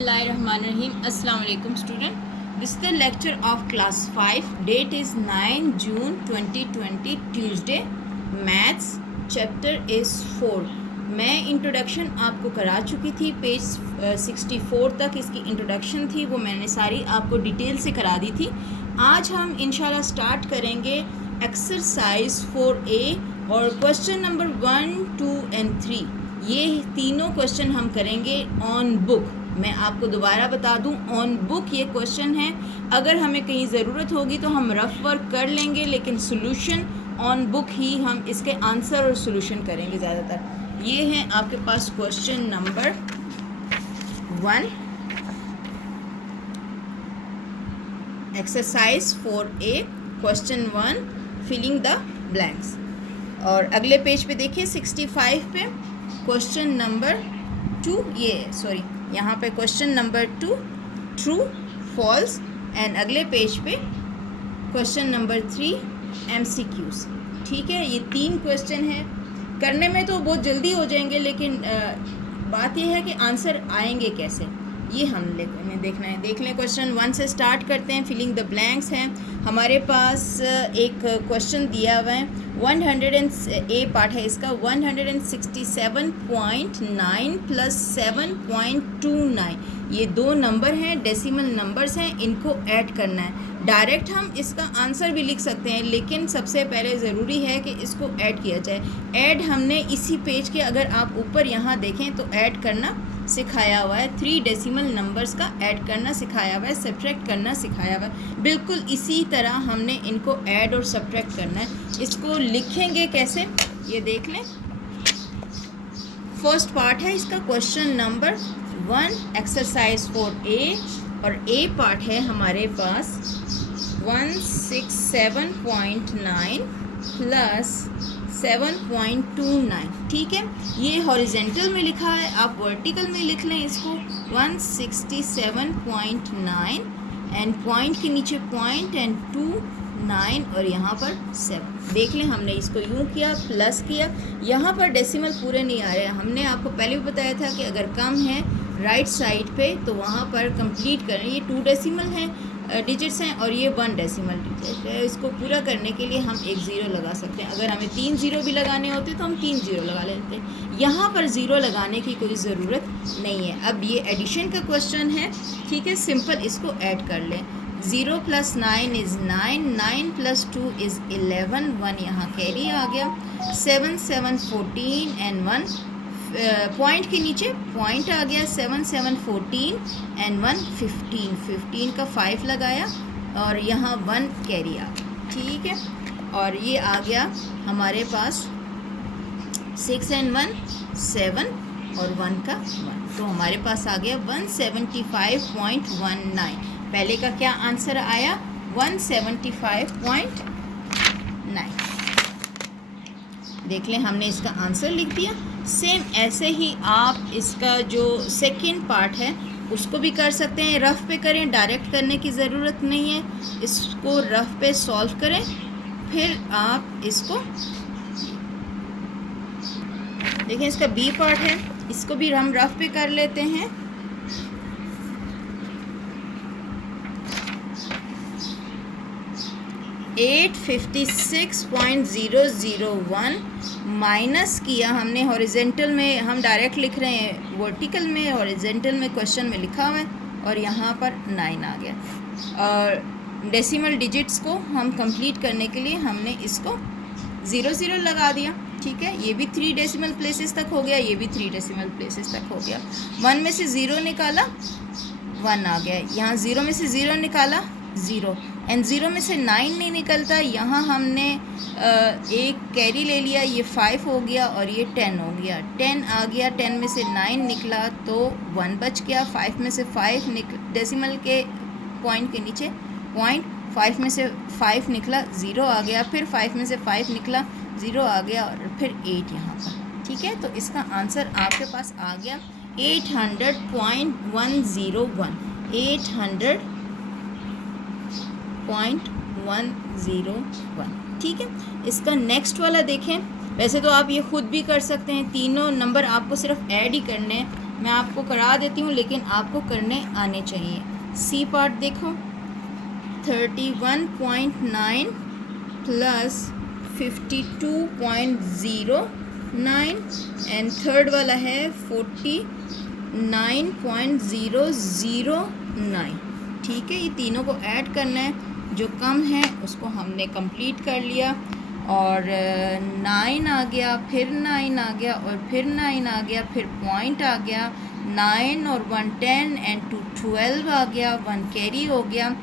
Bismillahirrahmanirrahim. Assalamu alaikum student. This is the lecture of class 5. Date is 9 June 2020 Tuesday. Maths chapter is 4. मैं introduction आपको करा चुकी थी. Page 64 तक इसकी इंट्रोडक्शन थी, वो मैंने सारी आपको डिटेल से करा दी थी. आज हम इंशाल्लाह स्टार्ट करेंगे एक्सरसाइज 4A और क्वेश्चन नंबर 1, 2 एंड 3. ये तीनों क्वेश्चन हम करेंगे ऑन बुक. मैं आपको दोबारा बता दूं, ऑन बुक ये क्वेश्चन है. अगर हमें कहीं ज़रूरत होगी तो हम रफ वर्क कर लेंगे, लेकिन सोल्यूशन ऑन बुक ही हम इसके आंसर और सोल्यूशन करेंगे ज़्यादातर. ये हैं आपके पास question number 1, exercise 4A question 1, filling the blanks. और अगले पेज पे देखिए 65 पे क्वेश्चन नंबर 2, यहाँ पे question number 2 true false, and अगले पेज पे क्वेश्चन नंबर 3 MCQs. ठीक है, ये 3 क्वेश्चन हैं. करने में तो बहुत जल्दी हो जाएंगे, लेकिन बात यह है कि आंसर आएंगे कैसे, ये हमें देखना है. देख लें, क्वेश्चन 1 से स्टार्ट करते हैं. फिलिंग द ब्लैंक्स हैं. हमारे पास एक क्वेश्चन दिया हुआ है. 100 पार्ट है इसका. 167.9 प्लस 7.29, ये दो नंबर हैं, डेसिमल नंबर्स हैं. इनको ऐड करना है. डायरेक्ट हम इसका आंसर भी लिख सकते हैं, लेकिन सबसे पहले ज़रूरी है कि इसको ऐड किया जाए. ऐड हमने इसी पेज के, अगर आप ऊपर यहाँ देखें तो ऐड करना सिखाया हुआ है. 3 डेसिमल नंबर्स का ऐड करना सिखाया हुआ है, सब्ट्रैक्ट करना सिखाया हुआ है. बिल्कुल इसी तरह हमने इनको ऐड और सब्ट्रैक्ट करना है. इसको लिखेंगे कैसे, ये देख लें. फर्स्ट पार्ट है इसका क्वेश्चन नंबर 1 एक्सरसाइज 4A, और A पार्ट है हमारे पास 167.9 प्लस 7.29. ठीक है, ये हॉरिजेंटल में लिखा है, आप वर्टिकल में लिख लें इसको. 167.9 एंड पॉइंट के नीचे पॉइंट एंड 29 और यहाँ पर 7. देख लें, हमने इसको यूँ किया, प्लस किया. यहाँ पर डेसिमल पूरे नहीं आ रहे. हमने आपको पहले भी बताया था कि अगर कम है राइट साइड पे तो वहाँ पर कंप्लीट करें. ये 2 डेसिमल हैं, डिजिट्स हैं, और ये 1 डेसिमल डिजिट है. इसको पूरा करने के लिए हम एक ज़ीरो लगा सकते हैं. अगर हमें 3 ज़ीरो भी लगाने होते तो हम 3 ज़ीरो लगा लेते हैं. यहाँ पर ज़ीरो लगाने की कोई ज़रूरत नहीं है. अब ये एडिशन का क्वेश्चन है. ठीक है, सिंपल इसको ऐड कर लें. 0 + 9 इज़ 9, 9 + 2 इज़ 11, 1 यहाँ कैरी आ गया. 7 7 14 एंड 1 पॉइंट के नीचे पॉइंट आ गया. 7 7 14 एंड 1 15, 15 का 5 लगाया और यहाँ 1 कैरी आ गया. ठीक है, और ये आ गया हमारे पास 6 एंड 1 7 और 1 का 1, तो हमारे पास आ गया 175.19. पहले का क्या आंसर आया, 175.9. देख लें, हमने इसका आंसर लिख दिया. सेम ऐसे ही आप इसका जो सेकंड पार्ट है उसको भी कर सकते हैं. रफ़ पे करें, डायरेक्ट करने की ज़रूरत नहीं है. इसको रफ़ पे सॉल्व करें, फिर आप इसको देखें. इसका बी पार्ट है, इसको भी हम रफ़ पे कर लेते हैं. $856.001 माइनस किया हमने. हॉरिजेंटल में हम डायरेक्ट लिख रहे हैं, वर्टिकल में हॉरिजेंटल में क्वेश्चन में लिखा हुआ है, और यहाँ पर 9 आ गया. और डेसिमल डिजिट्स को हम कंप्लीट करने के लिए हमने इसको 0 0 लगा दिया. ठीक है, ये भी 3 डेसिमल प्लेसेस तक हो गया, ये भी 3 डेसिमल प्लेसेस तक हो गया. 1 में से 0 निकाला, 1 आ गया. यहाँ 0 में से 0 निकाला, 0, एंड 0 में से 9 नहीं निकलता. यहाँ हमने एक कैरी ले लिया, ये 5 हो गया और ये 10 हो गया. 10 आ गया, 10 में से 9 निकला तो 1 बच गया. 5 में से 5 डेसिमल के पॉइंट के नीचे पॉइंट, 5 में से 5 निकला, 0 आ गया. फिर 5 में से 5 निकला, 0 आ गया, और फिर 8 यहाँ पर. ठीक है, तो इसका आंसर आपके पास आ गया 800.101. 800.101. ठीक है, इसका नेक्स्ट वाला देखें. वैसे तो आप ये ख़ुद भी कर सकते हैं, तीनों नंबर आपको सिर्फ ऐड ही करने हैं. मैं आपको करा देती हूँ, लेकिन आपको करने आने चाहिए। सी पार्ट देखो, 31.9 प्लस 52.09 एंड थर्ड वाला है 49.009। ठीक है, ये तीनों को ऐड करना है, जो कम है उसको हमने कंप्लीट कर लिया। और 9 आ गया, फिर 9 आ गया, और फिर 9 आ गया, फिर पॉइंट आ गया, 9 और 1 10 एंड 2 12 आ गया, 1 कैरी हो गया,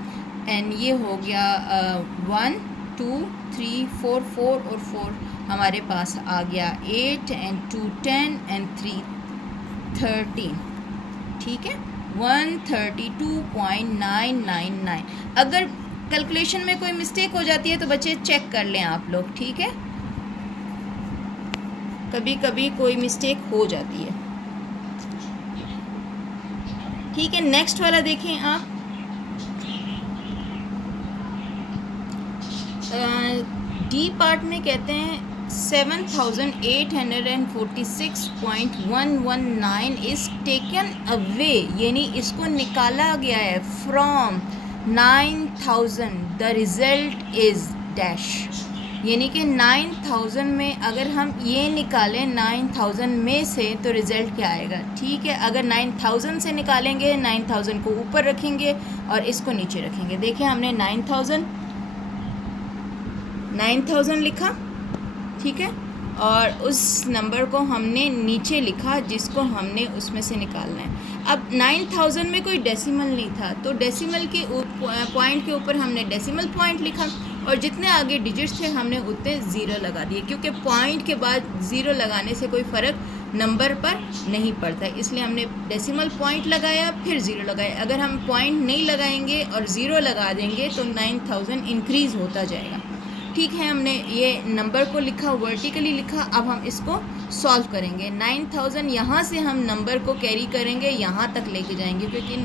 एंड ये हो गया 1 2 3 4 4 और 4 हमारे पास आ गया 8 एंड 2 10 एंड 3 13। ठीक है, 132.999। अगर कैलकुलेशन में कोई मिस्टेक हो जाती है तो बच्चे चेक कर लें आप लोग। ठीक है, कभी कभी कोई मिस्टेक हो जाती है। ठीक है, नेक्स्ट वाला देखें आप। डी पार्ट में कहते हैं 7846.119 इज़ टेकन अवे, यानी इसको निकाला गया है from 9000, the result is dash. यानी कि 9000 में अगर हम ये निकालें 9000 में से तो रिज़ल्ट क्या आएगा। ठीक है, अगर 9000 से निकालेंगे, 9000 को ऊपर रखेंगे और इसको नीचे रखेंगे। देखिए, हमने 9000 लिखा, ठीक है, और उस नंबर को हमने नीचे लिखा जिसको हमने उसमें से निकालना है। अब 9000 में कोई डेसिमल नहीं था, तो डेसिमल के पॉइंट के ऊपर हमने डेसिमल पॉइंट लिखा, और जितने आगे डिजिट्स थे हमने उतने ज़ीरो लगा दिए, क्योंकि पॉइंट के बाद ज़ीरो लगाने से कोई फ़र्क नंबर पर नहीं पड़ता, इसलिए हमने डेसिमल पॉइंट लगाया, फिर ज़ीरो लगाया। अगर हम पॉइंट नहीं लगाएंगे और ज़ीरो लगा देंगे तो 9000 इंक्रीज़ होता जाएगा। ठीक है, हमने ये नंबर को लिखा, वर्टिकली लिखा। अब हम इसको सॉल्व करेंगे। 9000 यहाँ से हम नंबर को कैरी करेंगे, यहाँ तक लेके जाएंगे, क्योंकि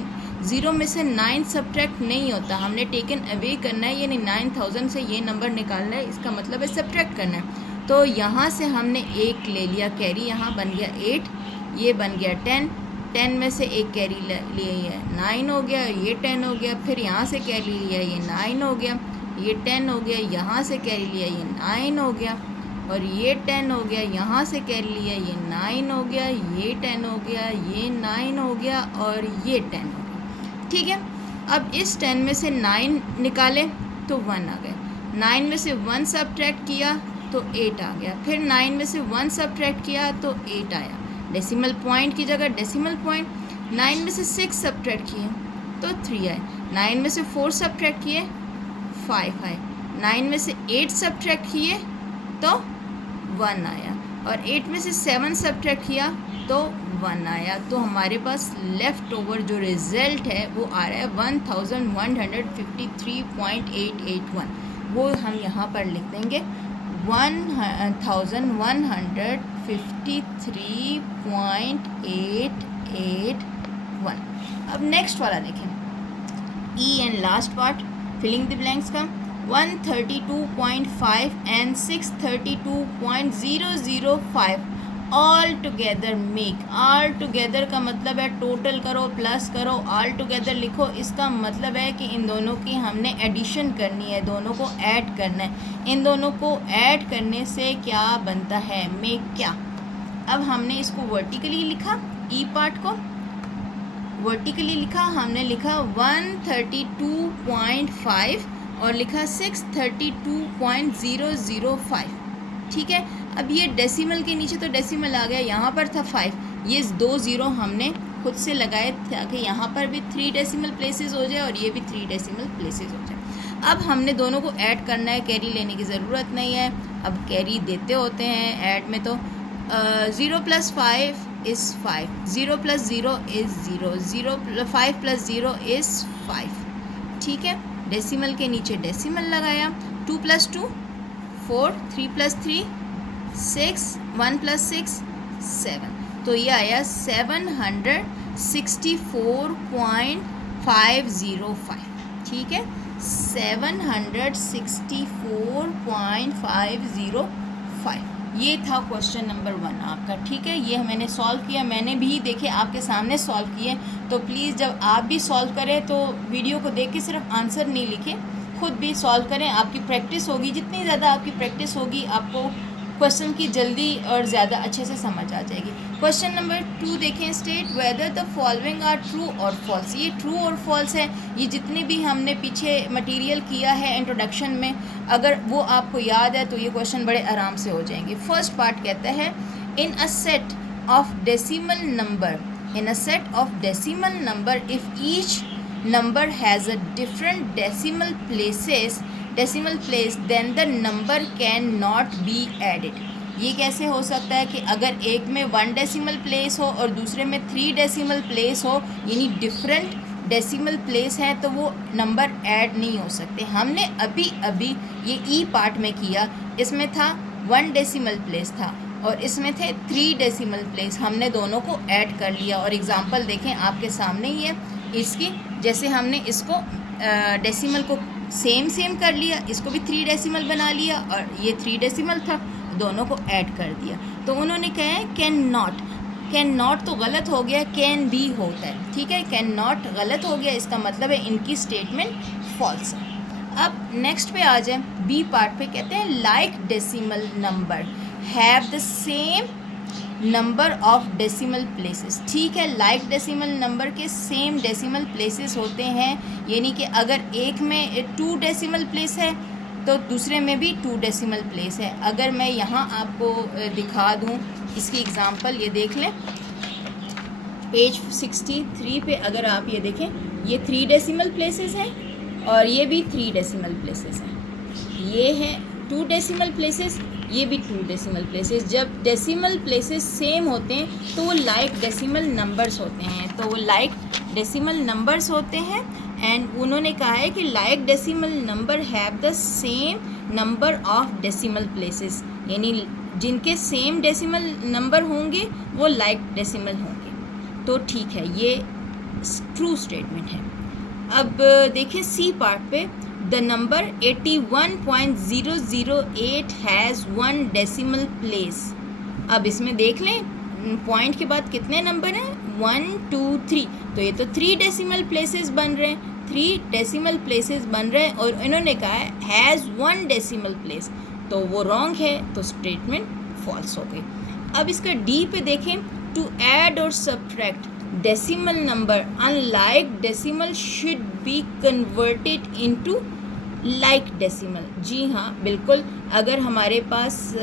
ज़ीरो में से 9 सब्ट्रैक्ट नहीं होता, हमने टेकन अवे करना है, यानी 9000 से ये नंबर निकालना है, इसका मतलब है सब्ट्रैक्ट करना है। तो यहाँ से हमने 1 ले लिया कैरी, यहाँ बन गया 8, ये बन गया 10, 10 में से एक कैरी लिए है 9 हो गया, ये 10 हो गया, फिर यहाँ से कैरी लिया, ये 9 हो गया, ये 10 हो गया, यहाँ से कैरी लिया, ये 9 हो गया, और ये 10 हो गया, यहाँ से कैरी लिया, ये 9 हो गया, ये 10 हो गया, ये 9 हो गया, और ये 10 हो गया। ठीक है, अब इस 10 में से 9 निकाले तो 1 आ गया, 9 में से 1 सब्ट्रैक्ट किया तो 8 आ गया, फिर 9 में से 1 सब्ट्रैक्ट किया तो 8 आया, डेसिमल पॉइंट की जगह डेसिमल पॉइंट। 9 में से 6 सब्ट्रैक्ट किए तो 3 आए, 9 में से 4 सब्ट्रैक्ट किए 5 आए, 9 में से 8 सब्ट्रैक्ट किए तो 1 आया, और 8 में से 7 सब्ट्रैक्ट किया तो 1 आया। तो हमारे पास लेफ़्ट ओवर जो रिज़ल्ट है वो आ रहा है 1153.881। वो हम यहाँ पर लिख देंगे 1153.881। अब नेक्स्ट वाला देखें, E and last part, filling the blanks का। 132.5 and 632.005 all together make. All together का मतलब है टोटल करो, प्लस करो, ऑल टुगेदर लिखो। इसका मतलब है कि इन दोनों की हमने एडिशन करनी है, दोनों को ऐड करना है। इन दोनों को ऐड करने से क्या बनता है, मेक क्या। अब हमने इसको वर्टिकली लिखा, ई पार्ट को वर्टिकली लिखा, हमने लिखा 132.5 और लिखा 632.005। ठीक है, अब ये डेसिमल के नीचे तो डेसिमल आ गया, यहाँ पर था 5, ये 2 ज़ीरो हमने खुद से लगाए ताकि यहाँ पर भी 3 डेसिमल प्लेसेस हो जाए और ये भी 3 डेसिमल प्लेसेस हो जाए। अब हमने दोनों को ऐड करना है, कैरी लेने की ज़रूरत नहीं है। अब कैरी देते होते हैं ऐड में, तो 0 + 5 is 5, 0 + 0 is 0, 5 + 0 is 5। ठीक है, डेसिमल के नीचे डेसिमल लगाया, 2 + 2 4, 3 + 3 6, 1 + 6 7, तो ये आया 764.505। ठीक है, 764.505। ये था क्वेश्चन नंबर 1 आपका, ठीक है। ये मैंने सॉल्व किया, मैंने भी देखे आपके सामने सॉल्व किए। तो प्लीज़ जब आप भी सॉल्व करें तो वीडियो को देख के सिर्फ आंसर नहीं लिखें, खुद भी सॉल्व करें। आपकी प्रैक्टिस होगी, जितनी ज़्यादा आपकी प्रैक्टिस होगी आपको क्वेश्चन की जल्दी और ज़्यादा अच्छे से समझ आ जाएगी। क्वेश्चन नंबर 2 देखें, state whether the following are true और फॉल्स। ये ट्रू और फॉल्स है। ये जितने भी हमने पीछे मटेरियल किया है इंट्रोडक्शन में, अगर वो आपको याद है तो ये क्वेश्चन बड़े आराम से हो जाएंगे। फर्स्ट पार्ट कहता है, in a set of decimal number, in a set of decimal number if each number has a different decimal place then the number cannot be added। ये कैसे हो सकता है कि अगर एक में 1 डेसिमल प्लेस हो और दूसरे में 3 डेसिमल प्लेस हो, यानी डिफरेंट डेसिमल प्लेस है, तो वो नंबर ऐड नहीं हो सकते। हमने अभी ये ई पार्ट में किया, इसमें था 1 डेसिमल प्लेस था और इसमें थे 3 डेसिमल प्लेस, हमने दोनों को ऐड कर लिया। और एग्जांपल देखें आपके सामने ही है इसकी, जैसे हमने इसको डेसिमल को सेम कर लिया, इसको भी 3 डेसिमल बना लिया और ये 3 डेसिमल था, दोनों को ऐड कर दिया। तो उन्होंने कहा है कैन नॉट तो गलत हो गया, कैन भी होता है, ठीक है। कैन नॉट गलत हो गया, इसका मतलब है इनकी स्टेटमेंट फॉल्स है। अब नेक्स्ट पे आ जाए, बी पार्ट पे कहते हैं like decimal number have the same number of decimal places. ठीक है, लाइक डेसिमल नंबर के सेम डेसिमल प्लेसेस होते हैं, यानी कि अगर एक में 2 डेसिमल प्लेस है तो दूसरे में भी 2 डेसिमल प्लेस है। अगर मैं यहाँ आपको दिखा दूँ इसकी एग्ज़ाम्पल, ये देख लें पेज 63 पे, अगर आप ये देखें, ये 3 डेसिमल प्लेसेस हैं और ये भी 3 डेसिमल प्लेसेस हैं। ये है 2 डेसिमल प्लेसेस, ये भी 2 डेसिमल प्लेसेस। जब डेसिमल प्लेसेस सेम होते हैं तो वो लाइक डेसिमल नंबर्स होते हैं, तो वो लाइक डेसिमल नंबर्स होते हैं। एंड उन्होंने कहा है कि like decimal number have the same number of decimal places, यानी जिनके सेम डेसिमल नंबर होंगे वो लाइक डेसिमल होंगे। तो ठीक है, ये ट्रू स्टेटमेंट है। अब देखिए सी पार्ट पे, the number 81.008 has 1 decimal place. अब इसमें देख लें पॉइंट के बाद कितने नंबर हैं, 1 2 3, तो ये तो 3 डेसिमल प्लेसेस बन रहे हैं, 3 डेसिमल प्लेसेस बन रहे हैं। और इन्होंने कहा है हैज़ 1 डेसिमल प्लेस, तो वो रॉन्ग है, तो स्टेटमेंट फॉल्स हो गई। अब इसका डी पे देखें, टू ऐड और subtract decimal number unlike decimal should be converted into like decimal. जी हाँ, बिल्कुल, अगर हमारे पास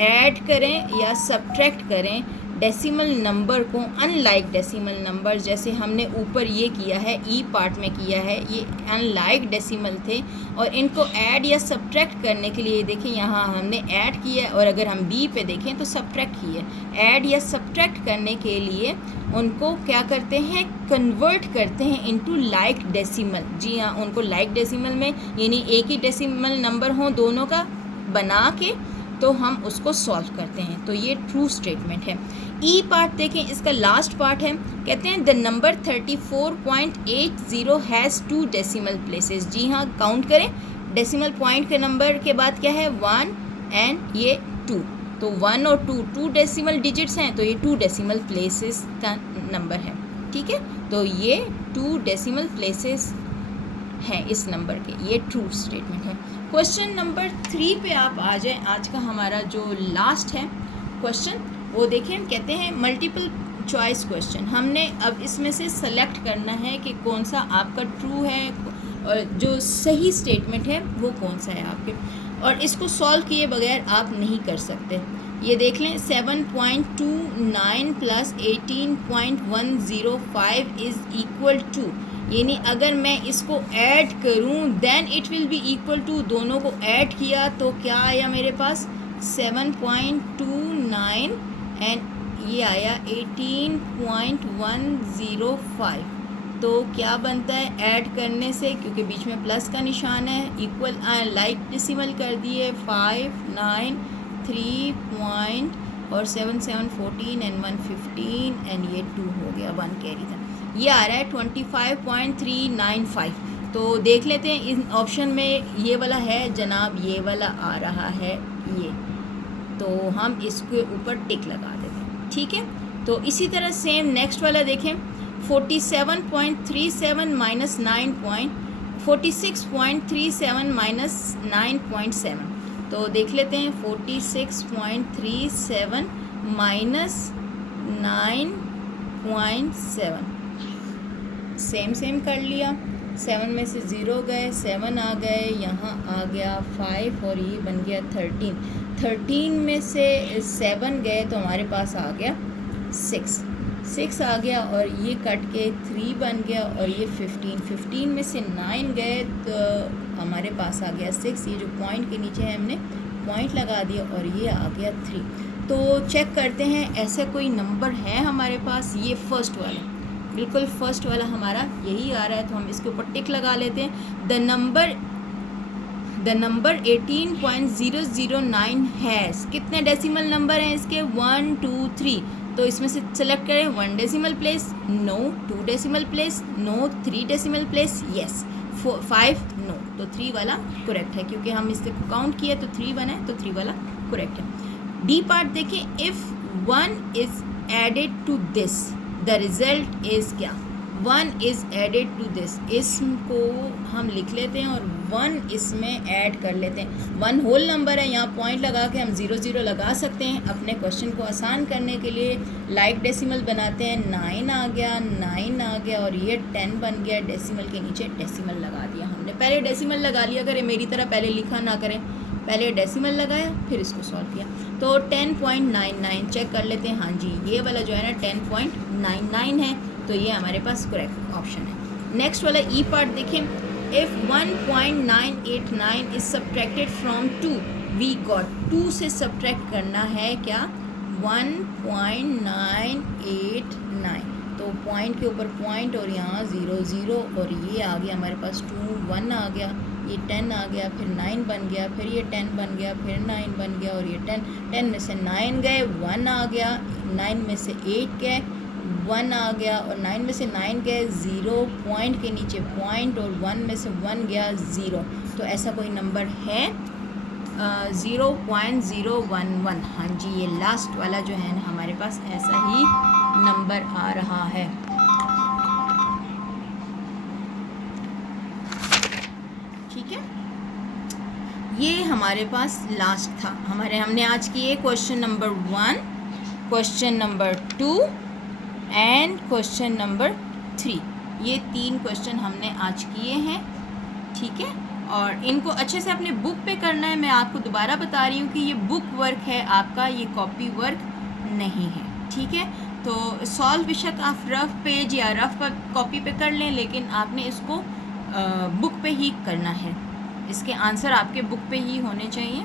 ऐड करें या सब्ट्रैक्ट करें डेसिमल नंबर को अनलाइक डेसिमल नंबर, जैसे हमने ऊपर ये किया है, ई पार्ट में किया है, ये अनलाइक डेसिमल थे और इनको ऐड या सब्ट्रैक्ट करने के लिए देखें यहाँ हमने ऐड किया है और अगर हम बी पे देखें तो सब्ट्रैक्ट किया है। ऐड या सब्ट्रैक्ट करने के लिए उनको क्या करते हैं, कन्वर्ट करते हैं इनटू लाइक डेसिमल। जी हाँ, उनको लाइक डेसिमल में, यानी एक ही डेसिमल नंबर हों दोनों का बना के, तो हम उसको सॉल्व करते हैं। तो ये ट्रू स्टेटमेंट है। ई पार्ट देखें, इसका लास्ट पार्ट है, कहते हैं the number 34.80 has 2 decimal places. जी हाँ, काउंट करें, डेसिमल पॉइंट के नंबर के बाद क्या है, 1 एंड ये 2, तो 1 और 2 डेसिमल डिजिट्स हैं, तो ये 2 डेसिमल प्लेसेस का नंबर है। ठीक है, तो ये 2 डेसिमल प्लेसेस हैं इस नंबर के, ये ट्रू स्टेटमेंट है। क्वेश्चन नंबर 3 पे आप आ जाएं। आज का हमारा जो लास्ट है क्वेश्चन, वो देखें, कहते हैं मल्टीपल चॉइस क्वेश्चन। हमने अब इसमें से सेलेक्ट करना है कि कौन सा आपका ट्रू है और जो सही स्टेटमेंट है वो कौन सा है आपके, और इसको सॉल्व किए बगैर आप नहीं कर सकते। ये देख लें, 7.29 प्लस 18.105 इज़ इक्वल टू, यानी अगर मैं इसको ऐड करूं then it will be equal to, दोनों को ऐड किया तो क्या आया मेरे पास 7.29 एंड ये आया 18.105। तो क्या बनता है ऐड करने से, क्योंकि बीच में प्लस का निशान है, इक्वल लाइक डेसिमल कर दिए, 5 9 3 पॉइंट और 7 7 14 एंड 115 एंड ये 2 हो गया, 1 कैरी था। ये आ रहा है 25.395। तो देख लेते हैं इस ऑप्शन में ये वाला है जनाब, ये वाला आ रहा है, ये तो हम इसके ऊपर टिक लगा देते हैं, ठीक है। तो इसी तरह सेम नेक्स्ट वाला देखें, 47.37 माइनस 46.37 माइनस 9.7। तो देख लेते हैं 46.37 माइनस 9.7, सेम कर लिया। 7 में से 0 गए, 7 आ गए, यहाँ आ गया 5 और ये बन गया 13। 13 में से 7 गए तो हमारे पास आ गया 6 आ गया, और ये कट के 3 बन गया, और ये 15 में से 9 गए तो हमारे पास आ गया 6। ये जो पॉइंट के नीचे है हमने पॉइंट लगा दिया, और ये आ गया 3। तो चेक करते हैं ऐसा कोई नंबर है हमारे पास। ये फर्स्ट वाला, बिल्कुल फर्स्ट वाला हमारा यही आ रहा है, तो हम इसके ऊपर टिक लगा लेते हैं। द नंबर 18.009 हैज़, कितने डेसिमल नंबर हैं इसके? 1 2 3। तो इसमें से सेलेक्ट करें 1 decimal place, no. 2 decimal place, no. 3 decimal place, yes. 5, no. तो 3 वाला करेक्ट है, क्योंकि हम इससे काउंट किए तो 3 बना है, तो 3 वाला करेक्ट है। डी पार्ट देखें, if 1 is added to this the result is क्या? 1 इज़ एडेड टू दिस, इसको हम लिख लेते हैं और 1 इसमें ऐड कर लेते हैं। 1 होल नंबर है, यहाँ पॉइंट लगा के हम 0 0 लगा सकते हैं। अपने क्वेश्चन को आसान करने के लिए लाइक डेसिमल बनाते हैं। 9 आ गया, 9 आ गया, और ये 10 बन गया। डेसिमल के नीचे डेसिमल लगा दिया हमने। पहले डेसिमल लगा लिया करें, मेरी तरह पहले लिखा ना करें, पहले डेसिमल लगाया फिर इसको सॉल्व किया। तो 10.99 चेक कर लेते हैं। हाँ जी, ये वाला जो है ना 10.99 है, तो ये हमारे पास करेक्ट ऑप्शन है। नेक्स्ट वाला ई पार्ट देखें, if 1.989 is subtracted from 2 we got, 2 से सब्ट्रैक्ट करना है क्या? 1.989। तो पॉइंट के ऊपर पॉइंट, और यहाँ 0 0, और ये आ गया हमारे पास 2 1 आ गया, ये 10 आ गया, फिर 9 बन गया, फिर ये 10 बन गया, फिर 9 बन गया, और ये 10 में से 9 गए, 1 आ गया, 9 में से 8 गए, 1 आ गया, और 9 में से 9 गए 0, पॉइंट के नीचे पॉइंट, और 1 में से 1 गया 0। तो ऐसा कोई नंबर है 0.011। हाँ जी, ये लास्ट वाला जो है ना हमारे पास ऐसा ही नंबर आ रहा है। ठीक है, ये हमारे पास लास्ट था। हमने आज किए question number 1, question number 2 and question number 3। ये 3 क्वेश्चन हमने आज किए हैं, ठीक है। और इनको अच्छे से अपने बुक पे करना है। मैं आपको दोबारा बता रही हूँ कि ये बुक वर्क है आपका, ये कॉपी वर्क नहीं है, ठीक है। तो सॉल्व बेशक आप रफ पेज या रफ कॉपी पे कर लें, लेकिन आपने इसको बुक पे ही करना है। इसके आंसर आपके बुक पे ही होने चाहिए।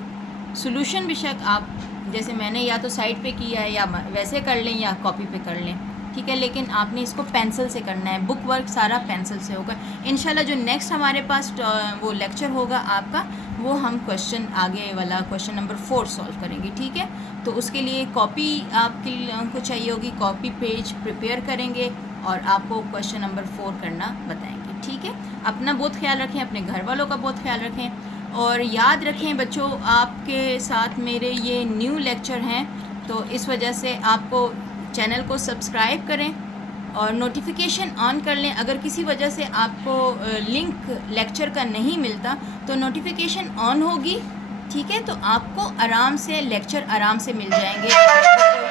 सॉल्यूशन बेशक आप जैसे मैंने या तो साइड पे किया है या वैसे कर लें या कॉपी पे कर लें, ठीक है। लेकिन आपने इसको पेंसिल से करना है, बुक वर्क सारा पेंसिल से होगा। इंशाल्लाह जो नेक्स्ट हमारे पास वो लेक्चर होगा आपका, वो हम क्वेश्चन आगे वाला क्वेश्चन नंबर 4 सॉल्व करेंगे, ठीक है। तो उसके लिए कॉपी आपको चाहिए होगी, कॉपी पेज प्रिपेयर करेंगे और आपको क्वेश्चन नंबर 4 करना बताएंगे, ठीक है। अपना बहुत ख्याल रखें, अपने घर वालों का बहुत ख्याल रखें, और याद रखें बच्चों आपके साथ मेरे ये न्यू लेक्चर हैं, तो इस वजह से आपको चैनल को सब्सक्राइब करें और नोटिफिकेशन ऑन कर लें। अगर किसी वजह से आपको लिंक लेक्चर का नहीं मिलता तो नोटिफिकेशन ऑन होगी, ठीक है। तो आपको आराम से लेक्चर आराम से मिल जाएंगे, आपको